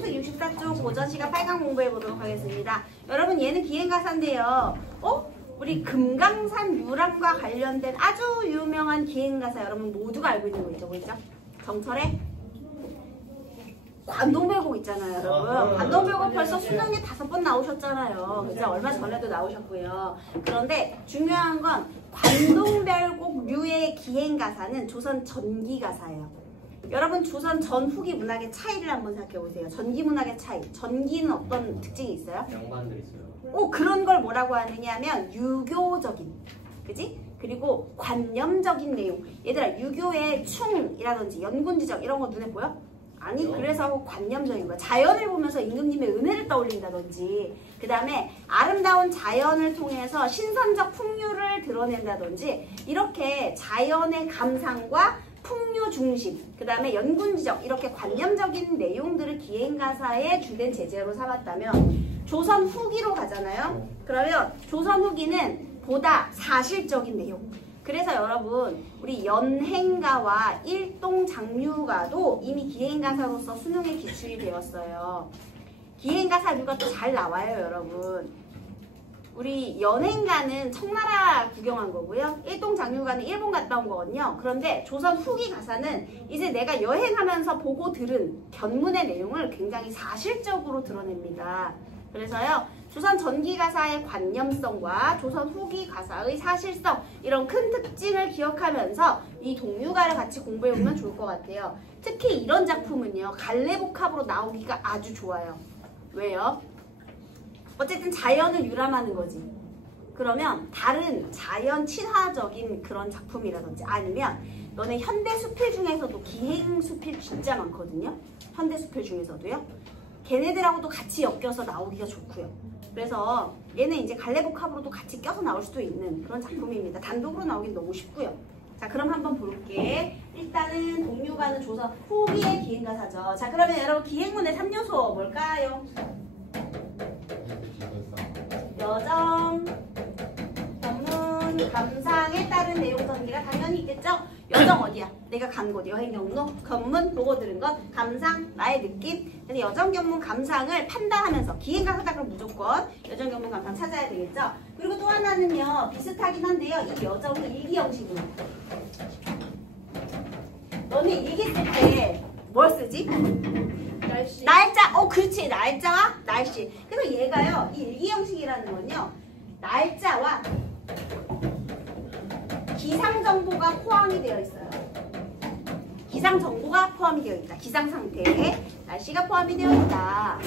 순수 64쪽 고전 시간 8강 공부해 보도록 하겠습니다. 여러분 얘는 기행가사인데요. 우리 금강산 유람과 관련된 아주 유명한 기행가사 여러분 모두가 알고 있는 거 있죠? 뭐죠? 정철의 관동별곡 있잖아요, 여러분. 관동별곡 벌써 수능에 5번 나오셨잖아요. 그죠? 얼마 전에도 나오셨고요. 그런데 중요한 건 관동별곡류의 기행가사는 조선 전기가사예요. 여러분 조선 전후기 문학의 차이를 한번 생각해 보세요. 전기 문학의 차이. 전기는 어떤 특징이 있어요? 명반들 있어요. 그런 걸 뭐라고 하느냐 하면 유교적인, 그지? 그리고 관념적인 내용. 얘들아 유교의 충이라든지 연군지적 이런 거 눈에 보여? 아니 그래서 관념적인 거야. 자연을 보면서 임금님의 은혜를 떠올린다든지 그 다음에 아름다운 자연을 통해서 신선적 풍류를 드러낸다든지 이렇게 자연의 감상과 풍류 중심, 그 다음에 연군지적 이렇게 관념적인 내용들을 기행가사의 주된 제재로 삼았다면 조선 후기로 가잖아요. 그러면 조선 후기는 보다 사실적인 내용. 그래서 여러분 우리 연행가와 일동장류가도 이미 기행가사로서 수능에 기출이 되었어요. 기행가사류가 또 잘 나와요, 여러분. 우리 연행가는 청나라 구경한 거고요. 일동장류가는 일본 갔다 온 거거든요. 그런데 조선 후기 가사는 이제 내가 여행하면서 보고 들은 견문의 내용을 굉장히 사실적으로 드러냅니다. 그래서요. 조선 전기 가사의 관념성과 조선 후기 가사의 사실성 이런 큰 특징을 기억하면서 이 동류가를 같이 공부해보면 좋을 것 같아요. 특히 이런 작품은요. 갈래복합으로 나오기가 아주 좋아요. 왜요? 어쨌든 자연을 유람하는 거지. 그러면 다른 자연 친화적인 그런 작품이라든지 아니면 너네 현대 수필 중에서도 기행 수필 진짜 많거든요. 현대 수필 중에서도요. 걔네들하고도 같이 엮여서 나오기가 좋고요. 그래서 얘는 이제 갈래복합으로도 같이 껴서 나올 수도 있는 그런 작품입니다. 단독으로 나오긴 너무 쉽고요. 자, 그럼 한번 볼게. 일단은 동류가는 조선 후기의 기행가사죠. 자, 그러면 여러분 기행문의 3요소 뭘까요? 여정, 견문, 감상에 따른 내용 전개가 당연히 있겠죠? 여정 어디야? 내가 간 곳, 여행 경로, 견문, 보고 들은 것, 감상, 나의 느낌. 그래서 여정, 견문, 감상을 판단하면서 기행가사다 그럼 무조건 여정, 견문, 감상 찾아야 되겠죠? 그리고 또 하나는요, 비슷하긴 한데요. 이 여정이 일기 형식으로. 너네 일기 쓸 때 뭘 쓰지? 날씨. 날짜. 그렇지. 날짜와 날씨. 그래서 얘가요, 이 일기 형식이라는 건요, 날짜와 기상 정보가 포함이 되어 있어요. 기상 정보가 포함이 되어 있다. 기상 상태, 날씨가 포함이 되어 있다.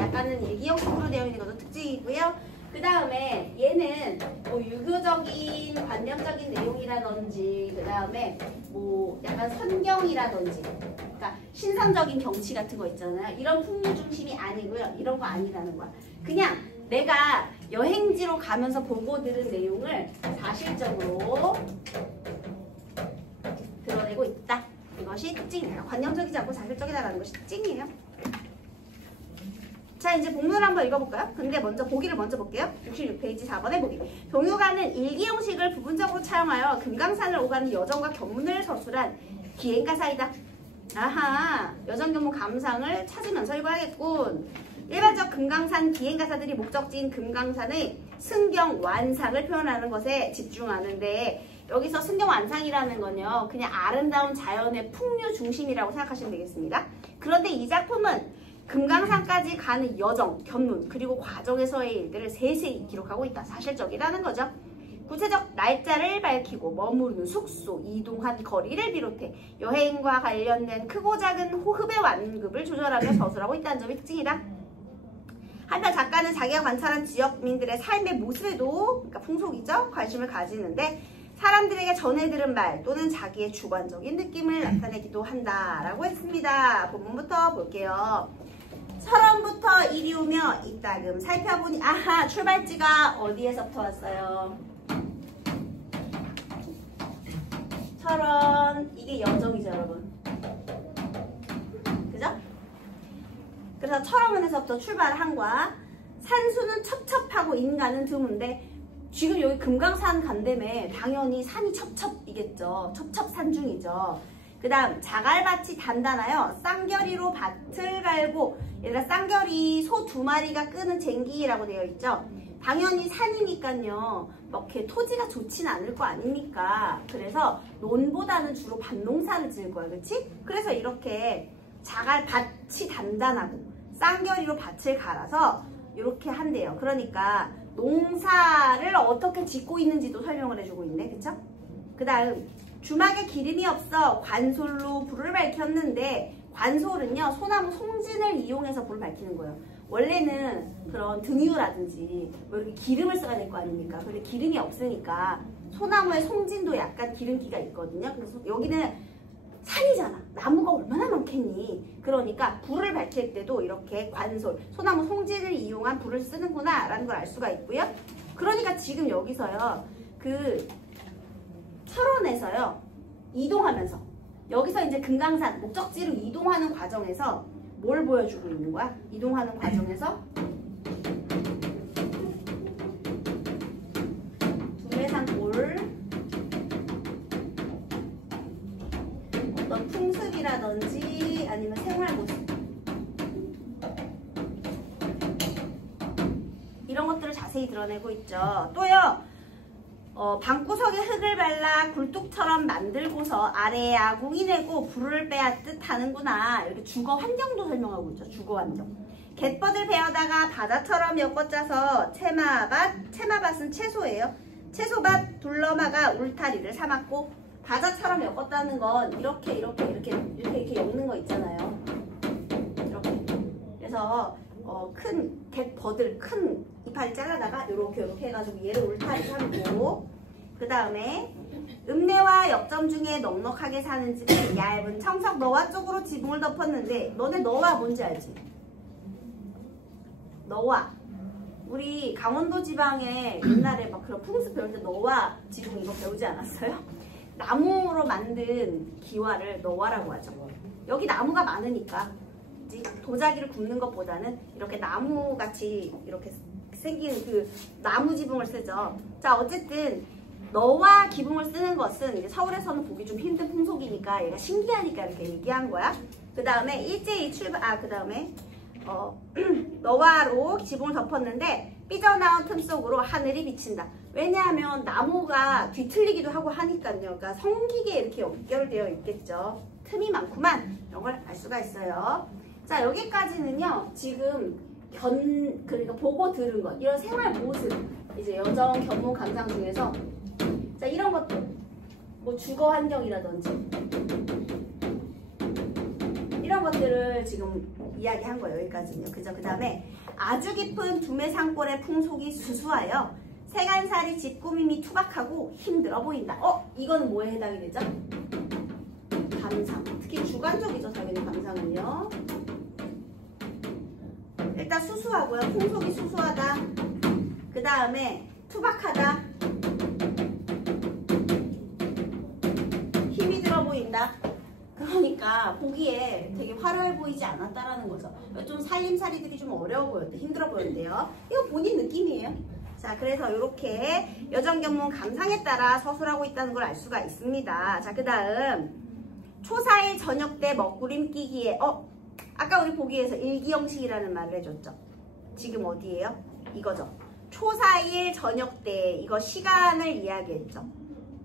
약간은 일기 형식으로 되어 있는 것도 특징이고요. 그 다음에 얘는 뭐 유교적인 관념적인 내용이라든지 그 다음에 뭐 약간 선경이라든지 그러니까 신선적인 경치 같은 거 있잖아요. 이런 풍류 중심이 아니고요. 이런 거 아니라는 거야. 그냥 내가 여행지로 가면서 보고 들은 내용을 사실적으로 드러내고 있다. 이것이 특징이에요. 관념적이지 않고 사실적이다라는 것이 특징이에요. 자, 이제 본문을 한번 읽어볼까요? 근데 먼저 보기를 먼저 볼게요. 66페이지 4번의 보기. 동요가는 일기 형식을 부분적으로 차용하여 금강산을 오가는 여정과 견문을 서술한 기행가사이다. 아하, 여정, 견문, 감상을 찾으면서 읽어야겠군. 일반적 금강산 기행가사들이 목적지인 금강산의 승경, 완상을 표현하는 것에 집중하는데 여기서 승경, 완상이라는 건요. 그냥 아름다운 자연의 풍류 중심이라고 생각하시면 되겠습니다. 그런데 이 작품은 금강산까지 가는 여정, 견문, 그리고 과정에서의 일들을 세세히 기록하고 있다. 사실적이라는 거죠. 구체적 날짜를 밝히고 머무르는 숙소, 이동한 거리를 비롯해 여행과 관련된 크고 작은 호흡의 완급을 조절하며 서술하고 있다는 점이 특징이다. 한편 작가는 자기가 관찰한 지역민들의 삶의 모습에도, 그러니까 풍속이죠, 관심을 가지는데 사람들에게 전해 들은 말 또는 자기의 주관적인 느낌을 나타내기도 한다라고 했습니다. 본문부터 볼게요. 철원부터 이리 오며 이따금 살펴보니 아하, 출발지가 어디에서부터 왔어요? 철원. 이게 여정이죠, 여러분. 그죠? 그래서 철원에서부터 출발한 거야. 산수는 첩첩하고 인간은 드문데 지금 여기 금강산 간다며 당연히 산이 첩첩이겠죠. 첩첩산중이죠. 그 다음 자갈밭이 단단하여 쌍겨리로 밭을 갈고, 얘들아 쌍겨리 소 2마리가 끄는 쟁기라고 되어 있죠. 당연히 산이니까요 이렇게 토지가 좋진 않을 거 아닙니까. 그래서 논보다는 주로 밭농사를 지을 거예요. 그렇지? 그래서 이렇게 자갈밭이 단단하고 쌍겨리로 밭을 갈아서 이렇게 한대요. 그러니까 농사를 어떻게 짓고 있는지도 설명을 해주고 있네. 그쵸? 그 다음 주막에 기름이 없어 관솔로 불을 밝혔는데, 관솔은요 소나무 송진을 이용해서 불을 밝히는 거예요. 원래는 그런 등유라든지 뭐 이렇게 기름을 써야 될 거 아닙니까? 근데 기름이 없으니까 소나무의 송진도 약간 기름기가 있거든요. 그래서 여기는 산이잖아. 나무가 얼마나 많겠니? 그러니까 불을 밝힐 때도 이렇게 관솔, 소나무 송진을 이용한 불을 쓰는구나 라는 걸 알 수가 있고요. 그러니까 지금 여기서요 그 철원에서요 이동하면서, 여기서 이제 금강산 목적지로 이동하는 과정에서 뭘 보여주고 있는 거야? 이동하는 과정에서 두메산골 어떤 풍습이라든지 아니면 생활 모습 이런 것들을 자세히 드러내고 있죠. 또요 방구석에 흙을 발라 굴뚝처럼 만들고서 아래에 아궁이 내고 불을 빼앗듯 하는구나. 이렇게 주거 환경도 설명하고 있죠. 주거 환경. 갯벌을 베어다가 바다처럼 엮어짜서 채마밭은 채소예요. 채소밭 둘러마가 울타리를 삼았고, 바다처럼 엮었다는 건 이렇게 엮는 거 있잖아요. 이렇게. 그래서 큰 갯버들 큰 이파리 잘라다가 이렇게 해가지고 얘를 울타리 삼고, 그 다음에 읍내와 역점 중에 넉넉하게 사는 집에 얇은 청석 너와 쪽으로 지붕을 덮었는데, 너네 너와 뭔지 알지? 너와. 우리 강원도 지방에 옛날에 막 그런 풍습 배울 때 너와 지붕 이거 배우지 않았어요? 나무로 만든 기와를 너와라고 하죠. 여기 나무가 많으니까 도자기를 굽는 것보다는 이렇게 나무같이 이렇게 생긴 그 나무 지붕을 쓰죠. 자, 어쨌든 너와 기붕을 쓰는 것은 이제 서울에서는 보기 좀 힘든 풍속이니까 얘가 신기하니까 이렇게 얘기한 거야. 그 다음에 일제히 그 다음에 너와로 지붕을 덮었는데 삐져나온 틈 속으로 하늘이 비친다. 왜냐하면 나무가 뒤틀리기도 하고 하니까요. 그러니까 성기게 이렇게 연결되어 있겠죠. 틈이 많구만. 이런 걸 알 수가 있어요. 자, 여기까지는요 지금 그러니까 보고 들은 것, 이런 생활 모습, 이제 여정 견문 감상 중에서 자 이런 것들, 뭐 주거 환경이라든지 이런 것들을 지금 이야기한 거예요. 여기까지는요. 그죠? 그 다음에 아주 깊은 두메산골의 풍속이 수수하여 세간살이 집 꾸밈이 투박하고 힘들어 보인다. 이거는 뭐에 해당이 되죠? 감상. 특히 주관적이죠. 당연히 감상은요. 일단 수수하고요. 풍속이 수수하다. 그 다음에 투박하다. 힘이 들어 보인다. 그러니까 보기에 되게 화려해 보이지 않았다라는 거죠. 좀 살림살이들이 좀 어려워 보였대. 힘들어 보였대요. 이거 본인 느낌이에요. 자, 그래서 이렇게 여정견문 감상에 따라 서술하고 있다는 걸 알 수가 있습니다. 자, 그 다음 초사일 저녁 때 먹구름 끼기에 아까 우리 보기에서 일기형식이라는 말을 해줬죠. 지금 어디예요? 이거죠. 초사일 저녁 때, 이거 시간을 이야기했죠.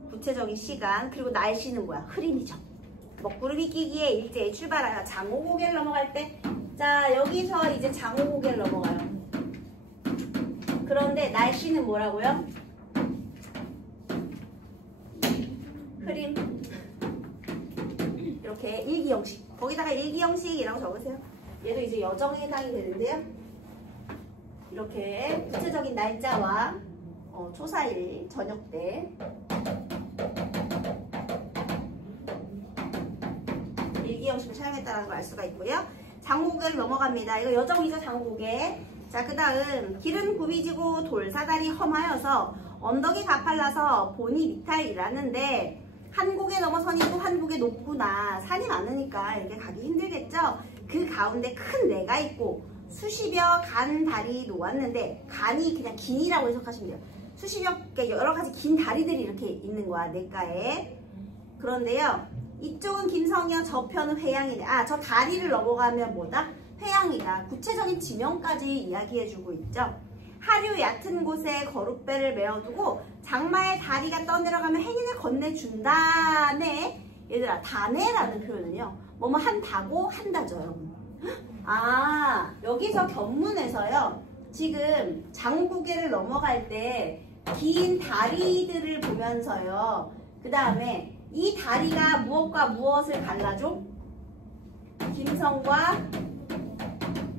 구체적인 시간. 그리고 날씨는 뭐야? 흐림이죠. 먹구름이 끼기에 일제히 출발하여 장호고개를 넘어갈 때, 자, 여기서 이제 장호고개를 넘어가요. 그런데 날씨는 뭐라고요? 흐림. 이렇게 일기형식. 거기다가 일기형식이라고 적으세요. 얘도 이제 여정에 해당이 되는데요. 이렇게 구체적인 날짜와 초사일 저녁 때 일기형식을 사용했다는 걸 알 수가 있고요. 장호고개를 넘어갑니다. 이거 여정이죠, 장호고개. 자, 그 다음 길은 굽이지고 돌사다리 험하여서 언덕이 가팔라서 본이 미탈이라는데 한 곡에 넘어서니 또 한 곡에 높구나. 산이 많으니까 이렇게 가기 힘들겠죠. 그 가운데 큰 내가 있고 수십여 간 다리 놓았는데, 간이 그냥 긴이라고 해석하시면 돼요. 수십여 개 여러 가지 긴 다리들이 이렇게 있는 거야, 내가에. 그런데요, 이쪽은 김성이요. 저 편은 회양이네. 아, 저 다리를 넘어가면 뭐다? 회양이다. 구체적인 지명까지 이야기해주고 있죠. 하류 얕은 곳에 거룻배를 메어두고 장마의 다리가 떠내려가면 행인을 건네준다네. 얘들아, 다네라는 표현은요. 뭐뭐 한다고 한다죠, 여러분. 아, 여기서 견문에서요. 지금 장구계를 넘어갈 때 긴 다리들을 보면서요. 그 다음에 이 다리가 무엇과 무엇을 갈라줘? 김성과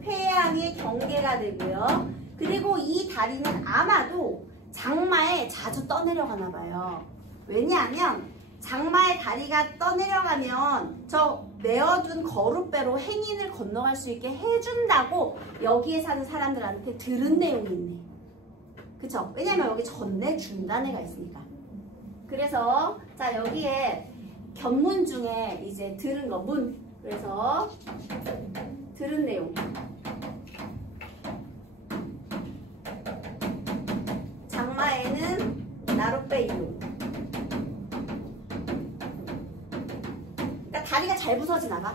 회양의 경계가 되고요. 그리고 이 다리는 아마도 장마에 자주 떠내려가나 봐요. 왜냐하면 장마의 다리가 떠내려가면 저 메어둔 거룻배로 행인을 건너갈 수 있게 해준다고 여기에 사는 사람들한테 들은 내용이 있네. 그쵸? 왜냐면 여기 전내준다는 애가 있으니까. 그래서 자 여기에 견문 중에 이제 들은 거 문. 그래서 들은 내용. 장마에는 나룻배 이용. 그러니까 다리가 잘 부서지나 봐.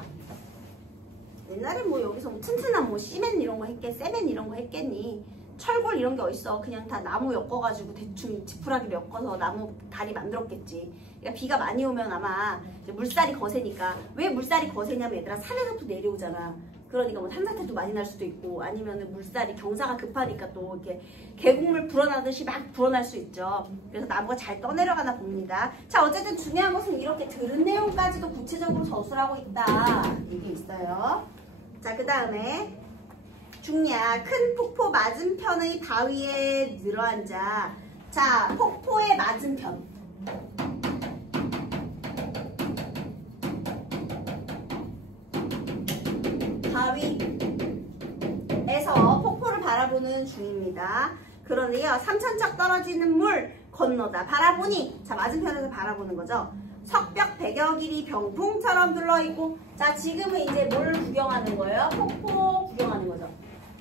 옛날에 뭐 여기서 뭐 튼튼한 뭐 시멘 이런 거 했겠, 세멘 이런 거 했겠니? 철골 이런 게 어딨어. 그냥 다 나무 엮어가지고 대충 지푸라기를 엮어서 나무 다리 만들었겠지. 그러니까 비가 많이 오면 아마 이제 물살이 거세니까. 왜 물살이 거세냐면 얘들아 산에서부터 내려오잖아. 그러니까 뭐 산사태도 많이 날 수도 있고 아니면은 물살이 경사가 급하니까 또 이렇게 계곡물 불어나듯이 막 불어날 수 있죠. 그래서 나무가 잘 떠내려가나 봅니다. 자 어쨌든 중요한 것은 이렇게 들은 내용까지도 구체적으로 저술하고 있다. 이게 있어요. 자 그 다음에 중야 큰 폭포 맞은편의 바위에 늘어앉아. 자 폭포의 맞은편. 바위에서 폭포를 바라보는 중입니다. 그러네요. 3,000척 떨어지는 물 건너다. 바라보니 자 맞은편에서 바라보는 거죠. 석벽 100여 길이 병풍처럼 둘러있고. 자 지금은 이제 뭘 구경하는 거예요? 폭포 구경하는 거죠.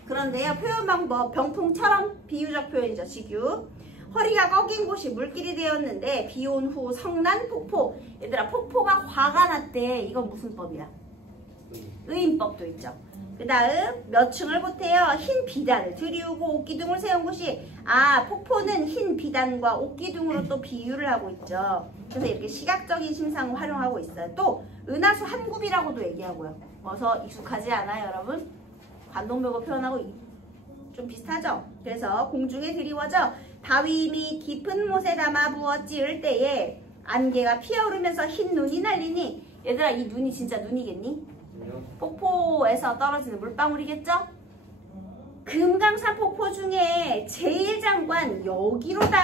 그런데요 표현 방법 병풍처럼 비유적 표현이죠. 직유. 허리가 꺾인 곳이 물길이 되었는데 비온 후 성난 폭포. 얘들아 폭포가 화가 났대. 이건 무슨 법이야? 의인법도 있죠. 그 다음 몇 층을 보태요? 흰 비단을 들이우고 옥기둥을 세운 곳이. 아 폭포는 흰 비단과 옥기둥으로 또 비유를 하고 있죠. 그래서 이렇게 시각적인 심상을 활용하고 있어요. 또 은하수 한 굽이라고도 얘기하고요. 어서 익숙하지 않아요 여러분? 관동묘고 표현하고 좀 비슷하죠? 그래서 공중에 드리워져 바위 및 깊은 못에 담아 부어 찌을 때에 안개가 피어오르면서 흰 눈이 날리니. 얘들아 이 눈이 진짜 눈이겠니? 폭포에서 떨어지는 물방울이겠죠? 금강산 폭포 중에 제일 장관 여기로다.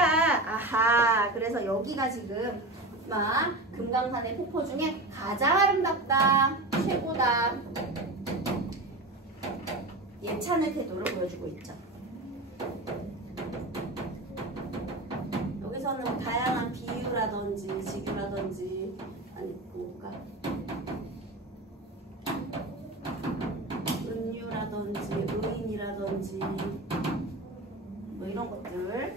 아하 그래서 여기가 지금 막 금강산의 폭포 중에 가장 아름답다. 최고다. 예찬의 태도를 보여주고 있죠. 여기서는 뭐 다양한 비유라든지 직유라든지 아니 뭘까? 은유라든지 의인이라든지 뭐 이런 것들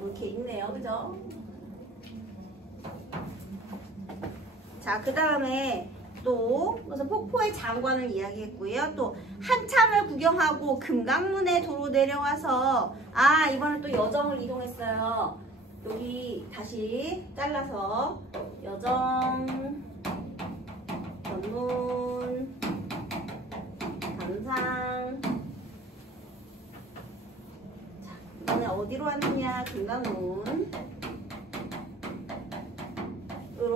이렇게 있네요. 그죠? 자 그 다음에 또 그래서 폭포의 장관을 이야기했고요. 또 한참을 구경하고 금강문에 도로 내려와서 아 이번엔 또 여정을 이동했어요. 여기 다시 잘라서 여정 전문 감상. 자 이번에 어디로 왔느냐? 금강문으로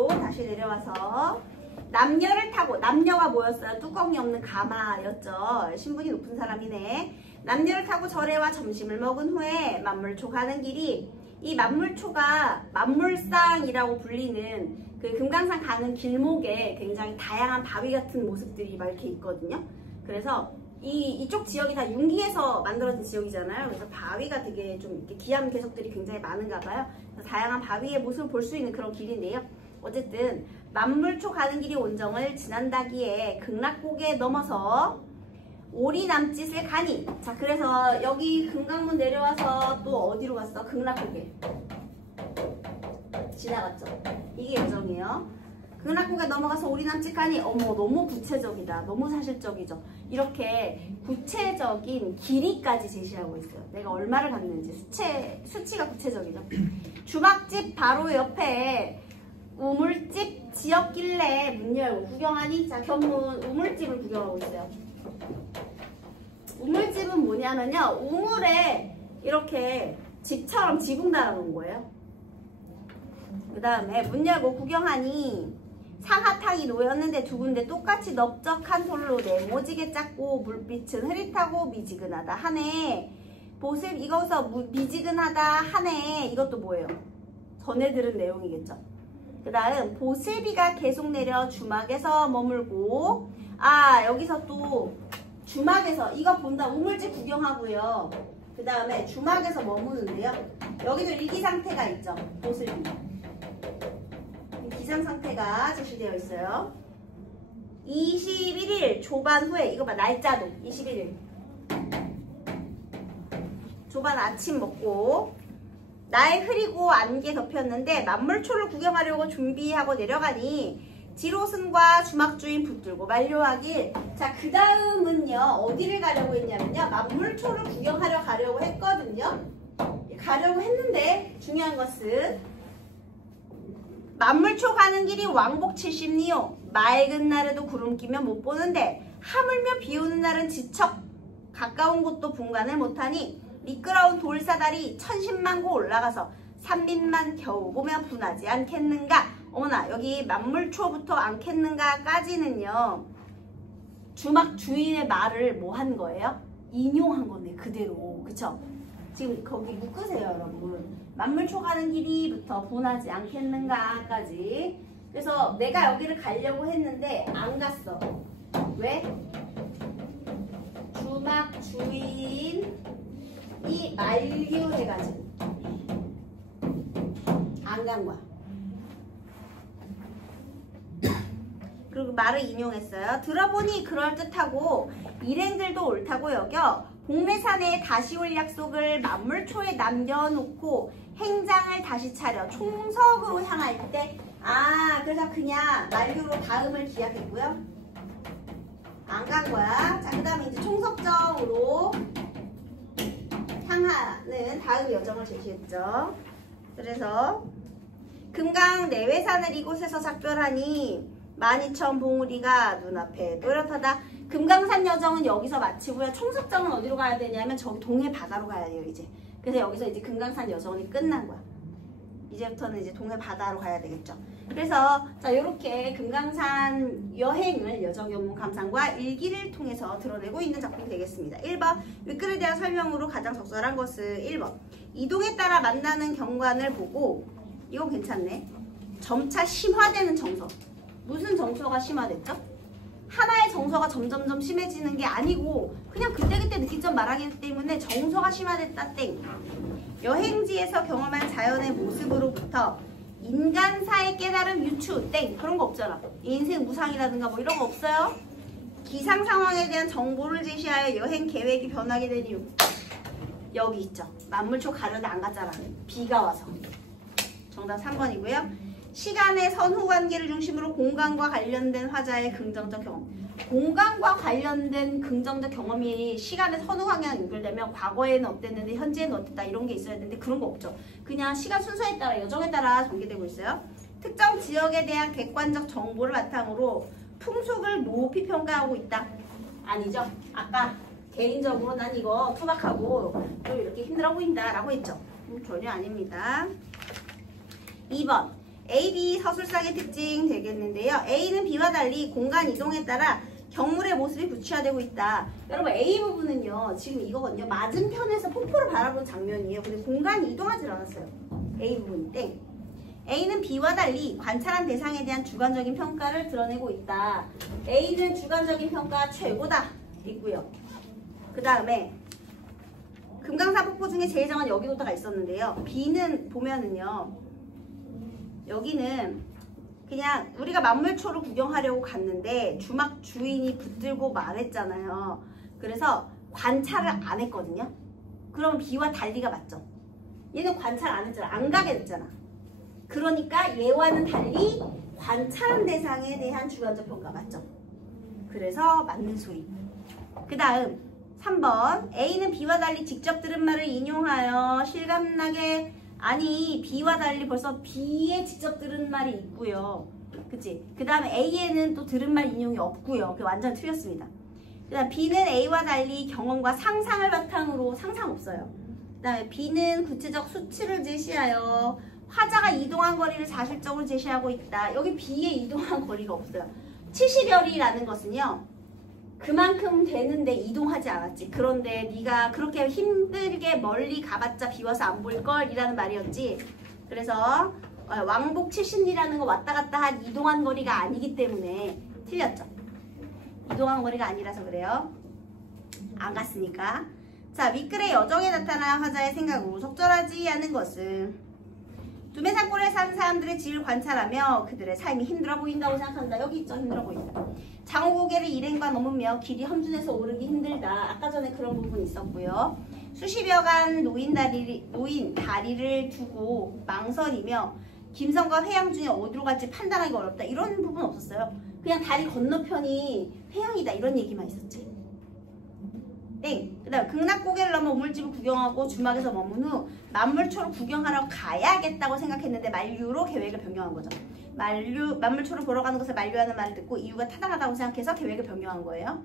다시 내려와서 남녀를 타고. 남녀가 뭐였어요? 뚜껑이 없는 가마였죠. 신분이 높은 사람이네. 남녀를 타고 절에와 점심을 먹은 후에 만물초 가는 길이. 이 만물초가 만물상이라고 불리는 그 금강산 가는 길목에 굉장히 다양한 바위 같은 모습들이 막 이렇게 있거든요. 그래서 이쪽 지역이 다 융기에서 만들어진 지역이잖아요. 그래서 바위가 되게 좀 이렇게 기암 개석들이 굉장히 많은가 봐요. 그래서 다양한 바위의 모습을 볼 수 있는 그런 길인데요. 어쨌든 만물초 가는 길이 온정을 지난다기에 극락고개 넘어서 오리 남짓을 가니. 자 그래서 여기 금강문 내려와서 또 어디로 갔어? 극락고개. 지나갔죠. 이게 여정이에요. 극락궁에 넘어가서 오리남직하니 어머 너무 구체적이다. 너무 사실적이죠. 이렇게 구체적인 길이까지 제시하고 있어요. 내가 얼마를 갔는지 수치가 구체적이죠. 주막집 바로 옆에 우물집 지었길래 문 열고 구경하니 자 견문 우물집을 구경하고 있어요. 우물집은 뭐냐면요. 우물에 이렇게 집처럼 지붕 달아놓은 거예요. 그 다음에 문 열고 구경하니 상하탕이 놓였는데 두 군데 똑같이 넓적한 솔로 네모지게 작고 물빛은 흐릿하고 미지근하다 하네. 보슬 이거서 미지근하다 하네. 이것도 뭐예요? 전에 들은 내용이겠죠. 그 다음 보슬비가 계속 내려 주막에서 머물고 여기서 또 주막에서 이거 본다. 우물집 구경하고요. 그 다음에 주막에서 머무는데요. 여기도 일기 상태가 있죠. 보슬비. 기상 상태가 제시되어 있어요. 21일 조반 후에 이거 봐 날짜도 21일 조반 아침 먹고 날 흐리고 안개 덮였는데 만물초를 구경하려고 준비하고 내려가니 지로승과 주막주인 붙들고 만료하길. 자, 그 다음은요 어디를 가려고 했냐면요 만물초를 구경하러 가려고 했거든요. 가려고 했는데 중요한 것은 만물초 가는 길이 왕복 70리요. 맑은 날에도 구름 끼면 못 보는데 하물며 비 오는 날은 지척 가까운 곳도 분간을 못하니 미끄러운 돌사다리 1010만 고 올라가서 산빛만 겨우 보면 분하지 않겠는가. 어머나 여기 만물초부터 않겠는가까지는요 주막 주인의 말을 뭐 한 거예요? 인용한 건데 그대로. 그쵸? 지금 거기 묶으세요 여러분. 만물초 가는 길이부터 분하지 않겠는가까지. 그래서 내가 여기를 가려고 했는데 안 갔어. 왜? 주막 주인이 만류해가지고 안 간 거야. 그리고 말을 인용했어요. 들어보니 그럴듯하고 일행들도 옳다고 여겨 복매산에 다시 올 약속을 만물초에 남겨놓고 행장을 다시 차려 총석으로 향할 때 그래서 그냥 만류로 다음을 기약했고요. 안 간 거야. 자, 그 다음에 이제 총석정으로 향하는 다음 여정을 제시했죠. 그래서 금강 내외산을 이곳에서 작별하니 12,000 봉우리가 눈앞에 또렷하다. 금강산 여정은 여기서 마치고요. 총석정은 어디로 가야 되냐면 저기 동해 바다로 가야 돼요 이제. 그래서 여기서 이제 금강산 여정이 끝난 거야. 이제부터는 이제 동해 바다로 가야 되겠죠. 그래서 자 이렇게 금강산 여행을 여정견문 감상과 일기를 통해서 드러내고 있는 작품이 되겠습니다. 1번 윗글에 대한 설명으로 가장 적절한 것은 1번 이동에 따라 만나는 경관을 보고 이건 괜찮네. 점차 심화되는 정서. 무슨 정서가 심화됐죠? 하나의 정서가 점점점 심해지는 게 아니고 그냥 그때그때 느낀 점 말하기 때문에 정서가 심화됐다 땡. 여행지에서 경험한 자연의 모습으로부터 인간사의 깨달음 유추 땡. 그런 거 없잖아. 인생 무상이라든가 뭐 이런 거 없어요. 기상 상황에 대한 정보를 제시하여 여행 계획이 변하게 된 이유. 여기 있죠. 만물초 가려다 안 갔잖아. 비가 와서. 정답 3번이고요. 시간의 선후관계를 중심으로 공간과 관련된 화자의 긍정적 경험. 공간과 관련된 긍정적 경험이 시간의 선후관계랑 연결되면 과거에는 어땠는데 현재는 어땠다 이런 게 있어야 되는데 그런 거 없죠. 그냥 시간 순서에 따라 여정에 따라 전개되고 있어요. 특정 지역에 대한 객관적 정보를 바탕으로 풍속을 높이 평가하고 있다. 아니죠. 아까 개인적으로 난 이거 투박하고 또 이렇게 힘들어 보인다 라고 했죠. 전혀 아닙니다. 2번 A, B 서술상의 특징 되겠는데요. A는 B와 달리 공간 이동에 따라 경물의 모습이 구체화되고 있다. 여러분 A 부분은요. 지금 이거거든요. 맞은편에서 폭포를 바라보는 장면이에요. 근데 공간이 이동하지 않았어요. A 부분이 땡. A는 B와 달리 관찰한 대상에 대한 주관적인 평가를 드러내고 있다. A는 주관적인 평가 최고다. 있고요. 그 다음에 금강산 폭포 중에 제일 정한 여기부터가 있었는데요. B는 보면은요. 여기는 그냥 우리가 만물초를 구경하려고 갔는데 주막 주인이 붙들고 말했잖아요. 그래서 관찰을 안 했거든요. 그러면 B와 달리가 맞죠. 얘는 관찰 안 했잖아. 안 가게 됐잖아. 그러니까 얘와는 달리 관찰한 대상에 대한 주관적 평가 맞죠? 그래서 맞는 소리. 그 다음 3번 A는 B와 달리 직접 들은 말을 인용하여 실감나게 아니 B와 달리 벌써 B에 직접 들은 말이 있고요. 그치? 그 다음에 A에는 또 들은 말 인용이 없고요. 그게 완전 틀렸습니다. 그 다음 B는 A와 달리 경험과 상상을 바탕으로 상상 없어요. 그 다음에 B는 구체적 수치를 제시하여 화자가 이동한 거리를 사실적으로 제시하고 있다. 여기 B의 이동한 거리가 없어요. 70여리라는 것은요. 그만큼 되는데 이동하지 않았지. 그런데 네가 그렇게 힘들게 멀리 가봤자 비와서 안 보일걸 이라는 말이었지. 그래서 왕복 70리라는 거 왔다 갔다 한 이동한 거리가 아니기 때문에 틀렸죠. 이동한 거리가 아니라서 그래요. 안 갔으니까. 자, 윗글의 여정에 나타난 화자의 생각으로 적절하지 않은 것은 두메산골에 사는 사람들의 질을 관찰하며 그들의 삶이 힘들어 보인다고 생각한다. 여기 있죠. 힘들어 보인다. 장어고개를 일행과 넘으며 길이 험준해서 오르기 힘들다. 아까 전에 그런 부분 있었고요. 수십여간 노인 다리를 두고 망설이며 김성과 회양 중에 어디로 갈지 판단하기 어렵다. 이런 부분 없었어요. 그냥 다리 건너편이 회양이다. 이런 얘기만 있었지. 땡. 그 다음 극락고개를 넘어 우물집을 구경하고 주막에서 머문 후 만물초를 구경하러 가야겠다고 생각했는데 만류로 계획을 변경한 거죠. 만물초를 보러 가는 것을 만류하는 말을 듣고 이유가 타당하다고 생각해서 계획을 변경한 거예요.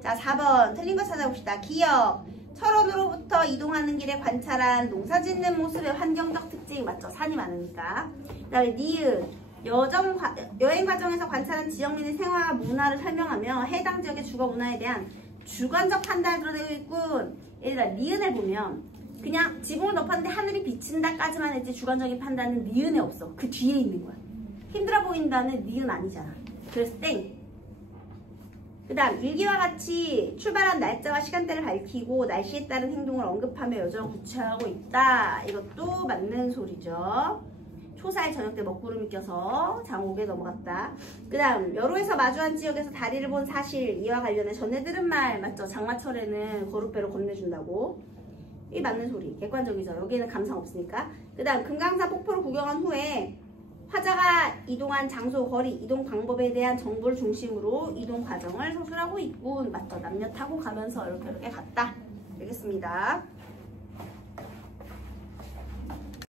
자, 4번 틀린 거 찾아봅시다. 기억. 철원으로부터 이동하는 길에 관찰한 농사 짓는 모습의 환경적 특징 맞죠? 산이 많으니까. 그 다음에 니은. 여행 과정에서 관찰한 지역민의 생활과 문화를 설명하며 해당 지역의 주거 문화에 대한 주관적 판단을 드러내고 있군. 얘들아, 니은을 보면 그냥 지붕을 덮었는데 하늘이 비친다까지만 했지 주관적인 판단은 니은에 없어. 그 뒤에 있는 거야. 힘들어 보인다는 니은 아니잖아. 그래서 땡. 그 다음 일기와 같이 출발한 날짜와 시간대를 밝히고 날씨에 따른 행동을 언급하며 여정을 구체화하고 있다. 이것도 맞는 소리죠. 초사일 저녁 때 먹구름이 껴서 장옥에 넘어갔다. 그 다음 여로에서 마주한 지역에서 다리를 본 사실 이와 관련해 전해 들은 말 맞죠? 장마철에는 거룻배로 건네준다고. 이 맞는 소리. 객관적이죠. 여기에는 감상 없으니까. 그 다음 금강산 폭포를 구경한 후에 화자가 이동한 장소, 거리, 이동 방법에 대한 정보를 중심으로 이동 과정을 서술하고 있군. 맞죠? 남녀 타고 가면서 이렇게 갔다. 되겠습니다.